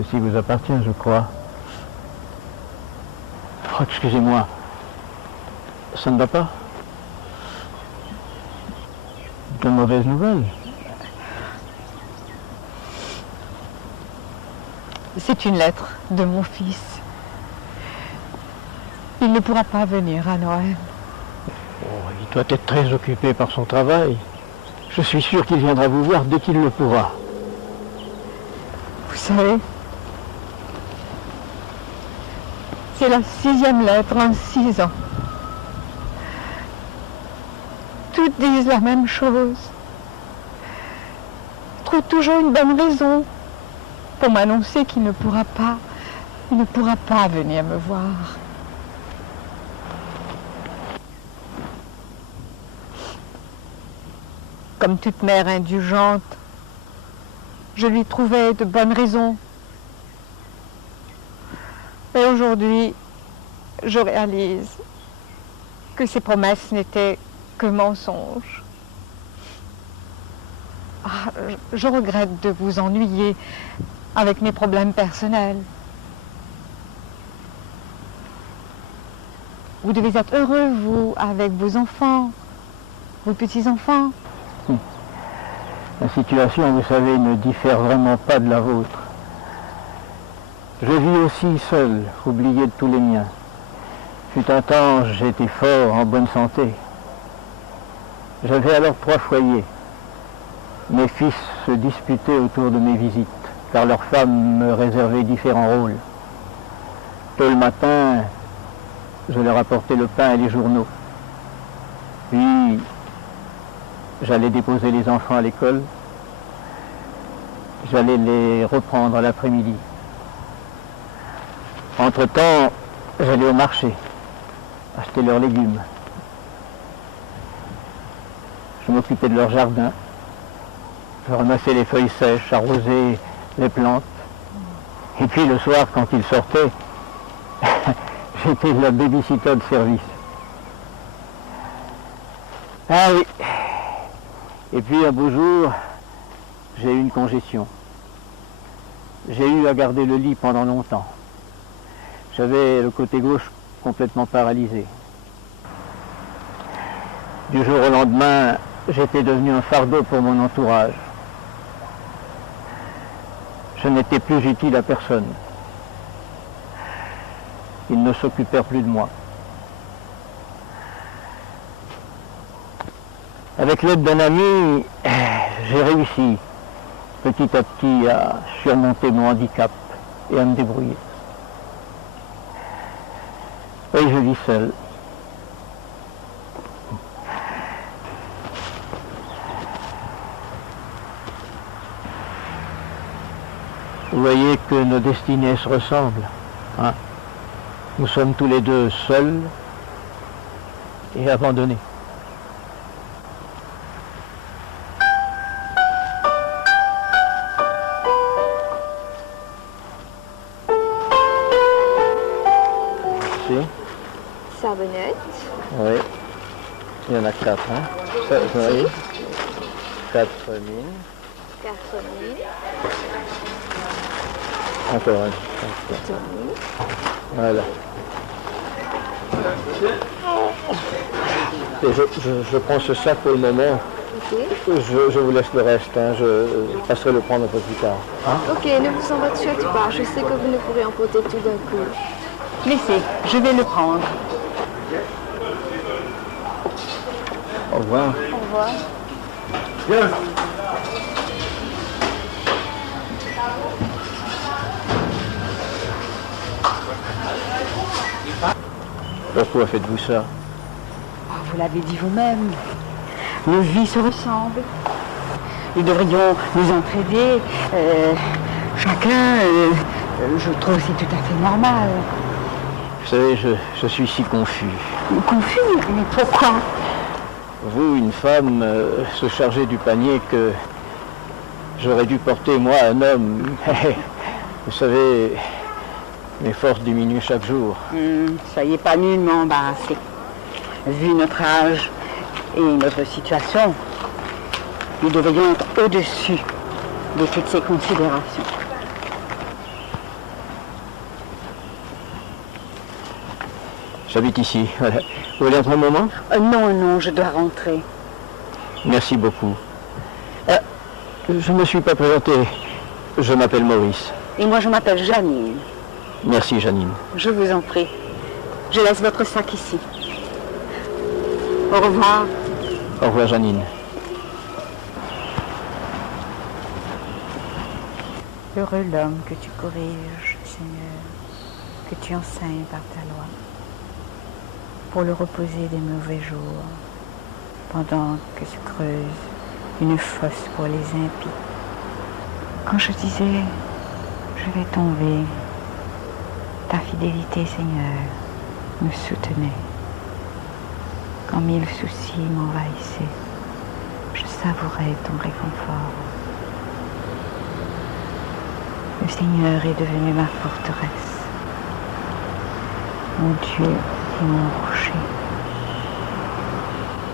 Ceci vous appartient, je crois. Oh, excusez-moi. Ça ne va pas? De mauvaises nouvelles? C'est une lettre de mon fils. Il ne pourra pas venir à Noël. Oh, il doit être très occupé par son travail. Je suis sûr qu'il viendra vous voir dès qu'il le pourra. Vous savez, c'est la 6e lettre en 6 ans. Toutes disent la même chose. Ils trouvent toujours une bonne raison pour m'annoncer qu'il ne pourra pas venir me voir. Comme toute mère indulgente, je lui trouvais de bonnes raisons. Et aujourd'hui, je réalise que ces promesses n'étaient que mensonges. Ah, je regrette de vous ennuyer avec mes problèmes personnels. Vous devez être heureux, vous, avec vos enfants, vos petits-enfants. La situation, vous savez, ne diffère vraiment pas de la vôtre. Je vis aussi seul, oublié de tous les miens. Fut un temps, j'étais fort, en bonne santé. J'avais alors 3 foyers. Mes fils se disputaient autour de mes visites, car leurs femmes me réservaient différents rôles. Tôt le matin, je leur apportais le pain et les journaux. Puis, j'allais déposer les enfants à l'école. J'allais les reprendre à l'après-midi. Entre-temps, j'allais au marché, acheter leurs légumes. Je m'occupais de leur jardin. Je ramassais les feuilles sèches, arrosais les plantes. Et puis le soir, quand ils sortaient, j'étais leur babysitter de service. Ah oui. Et puis un beau jour, j'ai eu une congestion. J'ai eu à garder le lit pendant longtemps. J'avais le côté gauche complètement paralysé. Du jour au lendemain, j'étais devenu un fardeau pour mon entourage. Je n'étais plus utile à personne. Ils ne s'occupèrent plus de moi. Avec l'aide d'un ami, j'ai réussi petit à petit à surmonter mon handicap et à me débrouiller. Et je vis seul. Vous voyez que nos destinées se ressemblent. Hein? Nous sommes tous les deux seuls et abandonnés. Merci. Savonnette. Oui. Il y en a 4. Hein? Ça, oui. 4000. 4000. Encore un. Voilà. Et je prends ce sac pour le moment. Okay. Je vous laisse le reste. Hein. Je passerai le prendre un peu plus tard. Hein? Ok, ne vous en faites pas. Je sais que vous ne pourrez emporter tout d'un coup. Laissez, je vais le prendre. Au revoir. Au revoir. Bien. Pourquoi faites-vous ça? Oh, vous l'avez dit vous-même. Nos vies se ressemblent. Nous devrions nous entraider. Chacun, je trouve que c'est tout à fait normal. Vous savez, je suis si confus. Confus? Mais pourquoi? Vous, une femme, se charger du panier que j'aurais dû porter, moi, un homme. Vous savez, mes forces diminuent chaque jour. Soyez pas nullement embarrassés. Vu notre âge et notre situation, nous devrions être au-dessus de toutes ces considérations. J'habite ici. Voilà. Vous voulez entrer un moment? Non, non, je dois rentrer. Merci beaucoup. Je ne me suis pas présenté. Je m'appelle Maurice. Et moi, je m'appelle Janine. Merci, Janine. Je vous en prie. Je laisse votre sac ici. Au revoir. Au revoir, Janine. Heureux l'homme que tu corriges, Seigneur, que tu enseignes par ta loi, pour le reposer des mauvais jours, pendant que se creuse une fosse pour les impies. Quand je disais, je vais tomber, ta fidélité, Seigneur, me soutenait. Quand 1000 soucis m'envahissaient, je savourais ton réconfort. Le Seigneur est devenu ma forteresse, mon Dieu et mon rocher.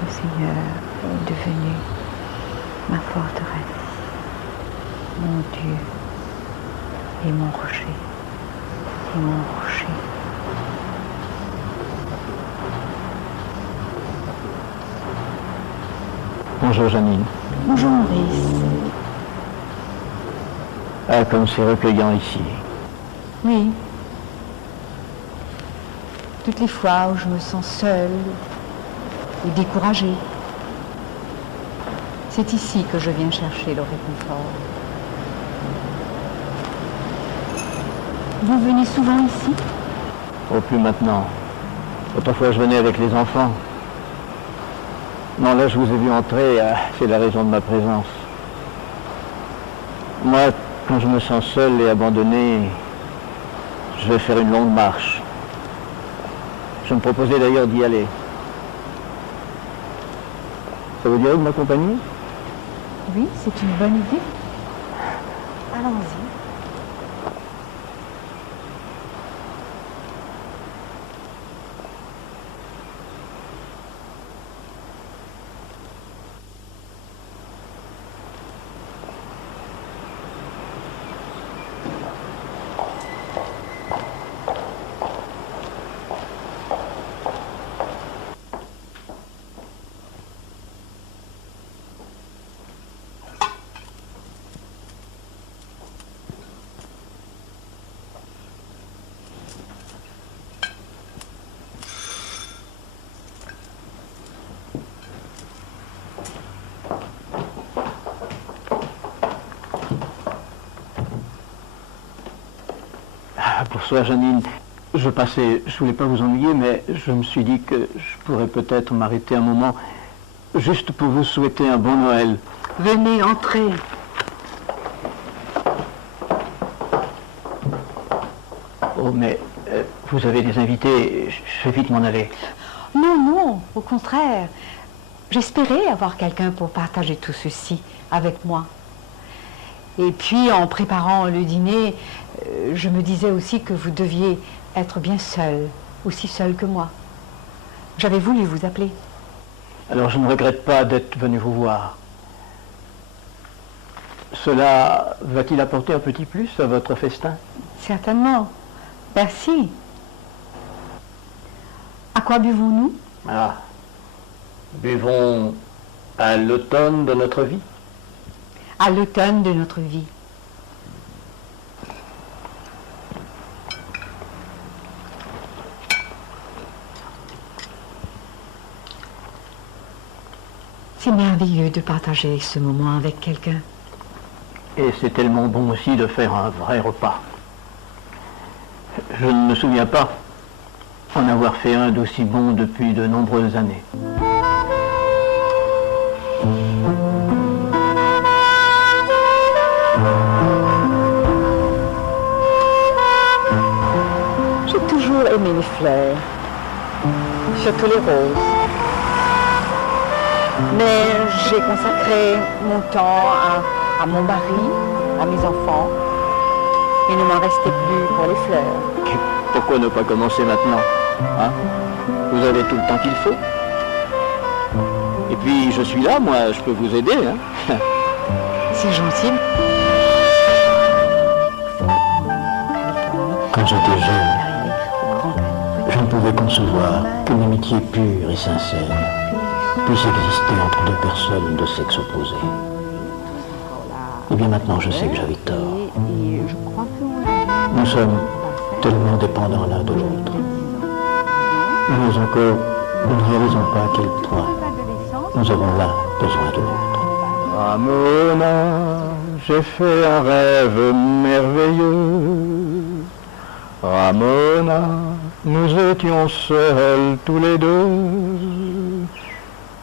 Le Seigneur est devenu ma forteresse, mon Dieu et mon rocher, et mon rocher. Bonjour, Janine. Bonjour, Maurice. Ah, comme c'est recueillant ici. Oui. Toutes les fois où je me sens seule ou découragée, c'est ici que je viens chercher le réconfort. Vous venez souvent ici? Oh, plus maintenant. Autrefois, je venais avec les enfants. Non, là, je vous ai vu entrer, c'est la raison de ma présence. Moi, quand je me sens seul et abandonné, je vais faire une longue marche. Je me proposais d'ailleurs d'y aller. Ça vous dirait de m'accompagner? Oui, c'est une bonne idée. Allons-y. Bonsoir, Janine. Je passais, je voulais pas vous ennuyer, mais je me suis dit que je pourrais peut-être m'arrêter un moment, juste pour vous souhaiter un bon Noël. Venez, entrez. Oh, mais vous avez des invités, je vais vite m'en aller. Non, non, au contraire. J'espérais avoir quelqu'un pour partager tout ceci avec moi. Et puis, en préparant le dîner, je me disais aussi que vous deviez être bien seul, aussi seul que moi. J'avais voulu vous appeler. Alors, je ne regrette pas d'être venu vous voir. Cela va-t-il apporter un petit plus à votre festin? Certainement. Merci. À quoi buvons-nous? Ah, buvons à l'automne de notre vie. À l'automne de notre vie. C'est merveilleux de partager ce moment avec quelqu'un. Et c'est tellement bon aussi de faire un vrai repas. Je ne me souviens pas en avoir fait un d'aussi bon depuis de nombreuses années. J'ai toujours aimé les fleurs, surtout les roses. Mais j'ai consacré mon temps à mon mari, à mes enfants. Il ne m'en restait plus pour les fleurs. Et pourquoi ne pas commencer maintenant, hein? Vous avez tout le temps qu'il faut. Et puis je suis là, moi, je peux vous aider, hein? C'est gentil. Quand j'étais jeune, Je ne pouvais concevoir qu'une amitié pure et sincère puisse exister entre deux personnes de sexe opposé. Et bien maintenant, je sais que j'avais tort. Nous sommes tellement dépendants l'un de l'autre. Mais encore, nous ne réalisons pas à quel point nous avons l'un besoin de l'autre. Ramona, j'ai fait un rêve merveilleux. Ramona, nous étions seuls tous les deux.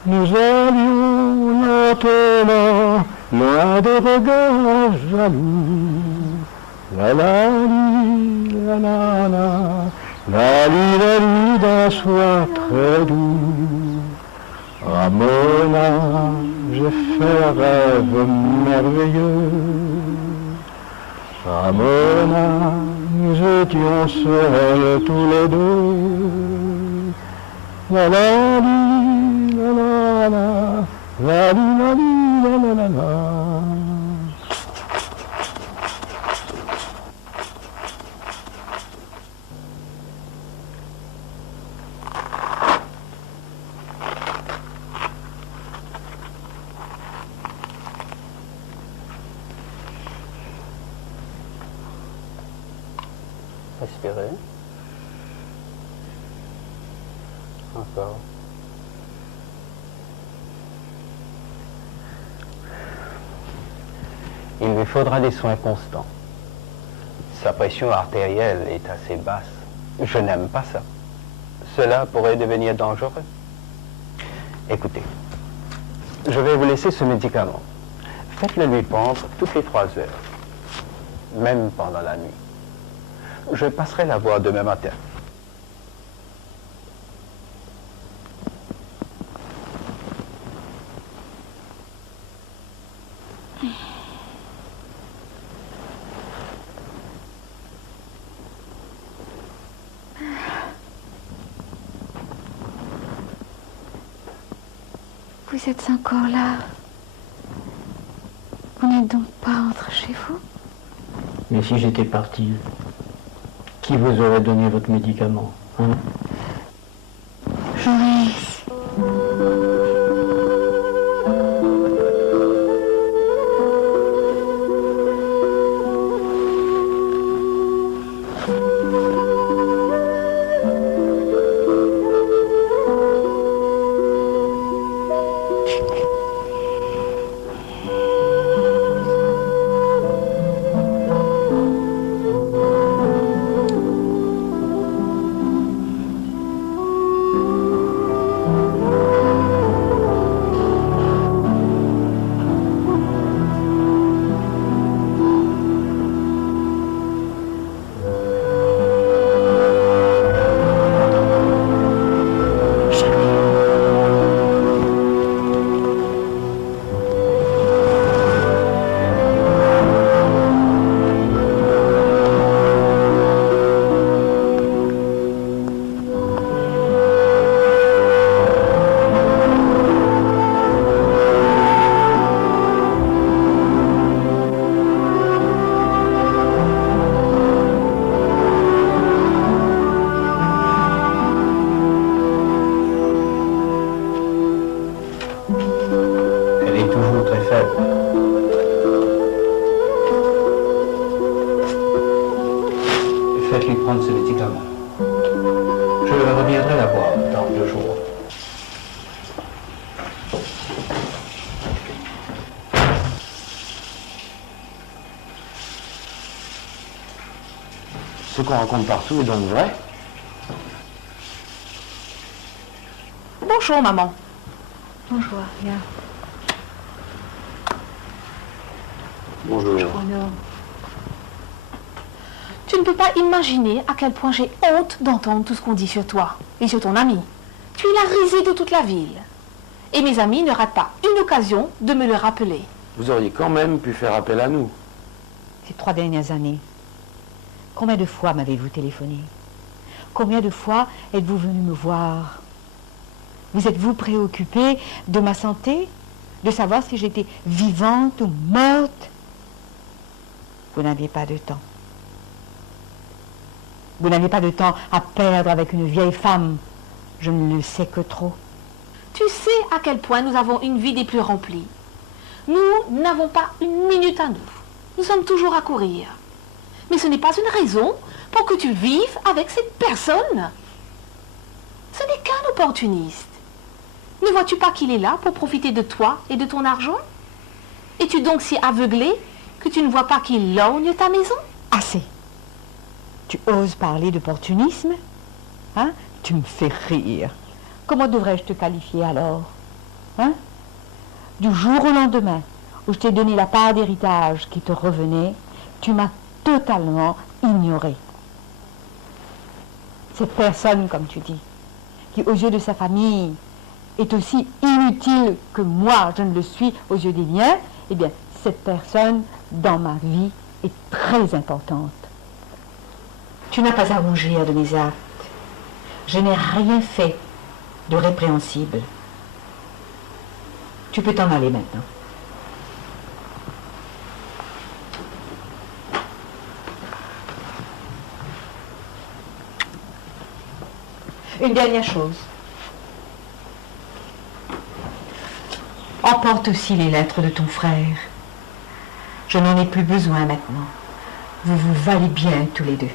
Nous allions lentement, loin des regards jaloux. La la li, la la la li d'un soir très doux. Ramona, j'ai fait un rêve merveilleux. Ramona, nous étions seuls tous les deux. La la li, la la la li la li, la la la. Respirez. Encore. Il lui faudra des soins constants. Sa pression artérielle est assez basse. Je n'aime pas ça. Cela pourrait devenir dangereux. Écoutez, je vais vous laisser ce médicament. Faites-le lui prendre toutes les 3 heures, même pendant la nuit. Je passerai la voir demain matin. Vous êtes encore là. Vous n'êtes donc pas rentré chez vous? Mais si j'étais parti, qui vous aurait donné votre médicament, hein? Joris. Faites-lui prendre ce médicament. Je reviendrai la voir dans 2 jours. Ce qu'on raconte partout est donc vrai? Bonjour, maman. Bonjour, viens. Bonjour. Tu ne peux pas imaginer à quel point j'ai honte d'entendre tout ce qu'on dit sur toi et sur ton ami. Tu es la risée de toute la ville. Et mes amis ne ratent pas une occasion de me le rappeler. Vous auriez quand même pu faire appel à nous. Ces 3 dernières années, combien de fois m'avez-vous téléphoné? Combien de fois êtes-vous venu me voir? Vous êtes-vous préoccupé de ma santé? De savoir si j'étais vivante ou morte? Vous n'aviez pas de temps. Vous n'avez pas de temps à perdre avec une vieille femme. Je ne le sais que trop. Tu sais à quel point nous avons une vie des plus remplies. Nous n'avons pas une minute à nous. Nous sommes toujours à courir. Mais ce n'est pas une raison pour que tu vives avec cette personne. Ce n'est qu'un opportuniste. Ne vois-tu pas qu'il est là pour profiter de toi et de ton argent? Es-tu donc si aveuglé que tu ne vois pas qu'il lorgne ta maison? Assez. Tu oses parler d'opportunisme? Hein? Tu me fais rire. Comment devrais-je te qualifier alors? Hein? Du jour au lendemain, où je t'ai donné la part d'héritage qui te revenait, tu m'as totalement ignoré. Cette personne, comme tu dis, qui aux yeux de sa famille est aussi inutile que moi je ne le suis aux yeux des miens, eh bien, cette personne, dans ma vie, est très importante. Tu n'as pas à rougir de mes actes. Je n'ai rien fait de répréhensible. Tu peux t'en aller maintenant. Une dernière chose. Emporte aussi les lettres de ton frère. Je n'en ai plus besoin maintenant. Vous vous valez bien tous les deux.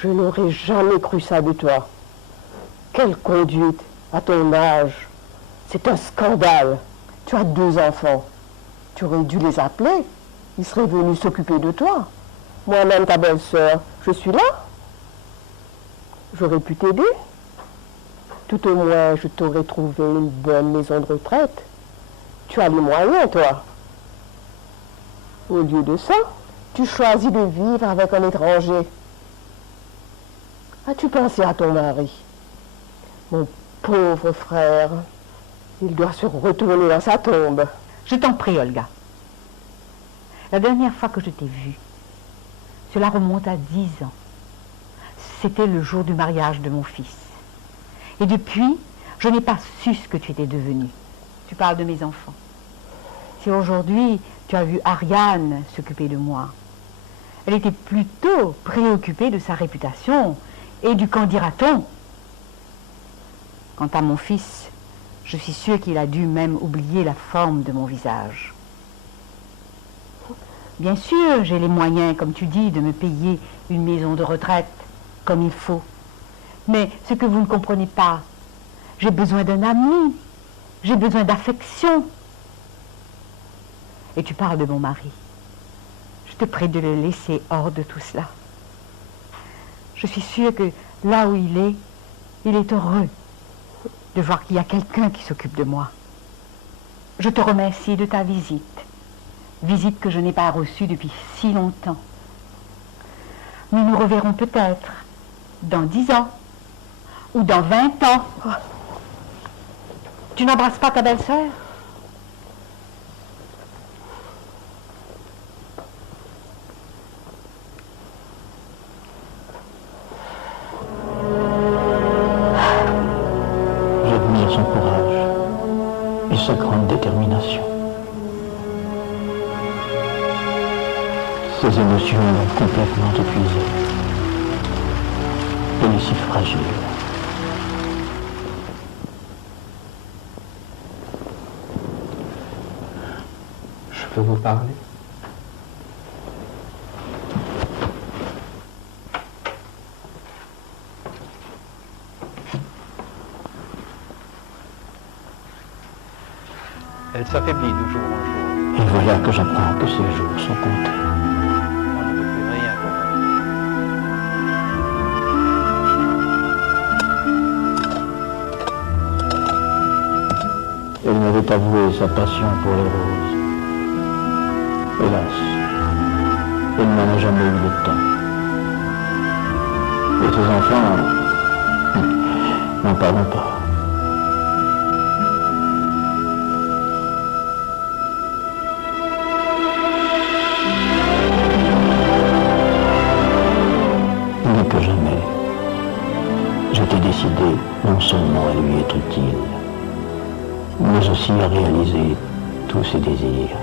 Je n'aurais jamais cru ça de toi. Quelle conduite à ton âge. C'est un scandale. Tu as 2 enfants. Tu aurais dû les appeler. Ils seraient venus s'occuper de toi. Moi-même, ta belle-sœur, je suis là. J'aurais pu t'aider. Tout au moins, je t'aurais trouvé une bonne maison de retraite. Tu as les moyens, toi. Au lieu de ça, tu choisis de vivre avec un étranger. As-tu pensé à ton mari? Mon pauvre frère, il doit se retourner dans sa tombe. Je t'en prie, Olga. La dernière fois que je t'ai vue, cela remonte à 10 ans. C'était le jour du mariage de mon fils. Et depuis, je n'ai pas su ce que tu étais devenu. Tu parles de mes enfants. Si aujourd'hui, tu as vu Ariane s'occuper de moi, elle était plutôt préoccupée de sa réputation et du qu'en dira-t-on. Quant à mon fils, je suis sûre qu'il a dû même oublier la forme de mon visage. Bien sûr, j'ai les moyens, comme tu dis, de me payer une maison de retraite, comme il faut. Mais ce que vous ne comprenez pas, j'ai besoin d'un ami, j'ai besoin d'affection. Et tu parles de mon mari. Je te prie de le laisser hors de tout cela. Je suis sûre que là où il est heureux de voir qu'il y a quelqu'un qui s'occupe de moi. Je te remercie de ta visite. Visite que je n'ai pas reçue depuis si longtemps. Nous nous reverrons peut-être dans 10 ans ou dans 20 ans. Tu n'embrasses pas ta belle-sœur? J'admire son courage et sa grande détermination. Ses émotions complètement épuisées. Elle est si fragile. Je peux vous parler? Elle s'affaiblit de jour en jour. Et voilà que j'apprends que ses jours sont comptés. On ne peut plus rien pour elle. Elle m'avait avoué sa passion pour les roses. Hélas, elle n'en a jamais eu le temps. Et ses enfants, n'en parlons pas. Mieux que jamais, je m'étais décidé non seulement à lui être utile, mais aussi à réaliser tous ses désirs.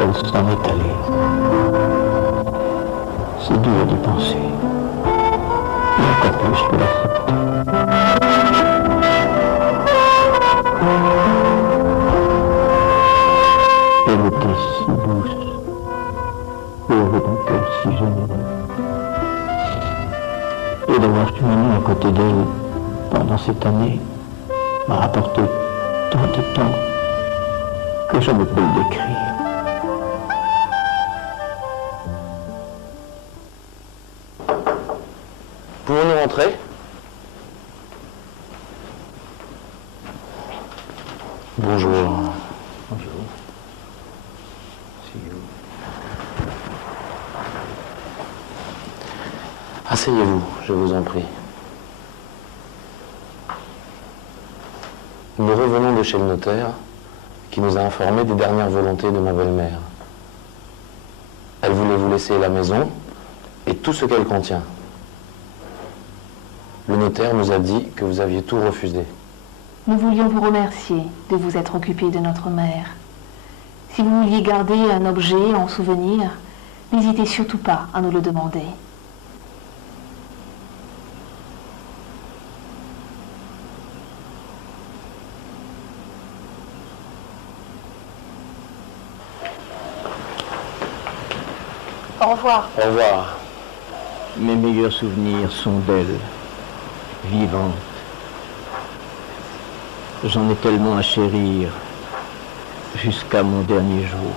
Elle s'en est allée. C'est dur d'y penser. Et encore plus de l'accepter. Elle était si douce. Pauvre d'un cœur si généreux. Et d'avoir cheminé à côté d'elle pendant cette année m'a rapporté tant de temps que je ne peux le décrire. Pouvons-nous rentrer? Bonjour. Bonjour. See you. Asseyez-vous, je vous en prie. Nous revenons de chez le notaire, qui nous a informé des dernières volontés de ma belle-mère. Elle voulait vous laisser la maison et tout ce qu'elle contient. Le notaire nous a dit que vous aviez tout refusé. Nous voulions vous remercier de vous être occupé de notre mère. Si vous vouliez garder un objet en souvenir, n'hésitez surtout pas à nous le demander. Au revoir. Au revoir. Mes meilleurs souvenirs sont d'elle, vivante. J'en ai tellement à chérir jusqu'à mon dernier jour.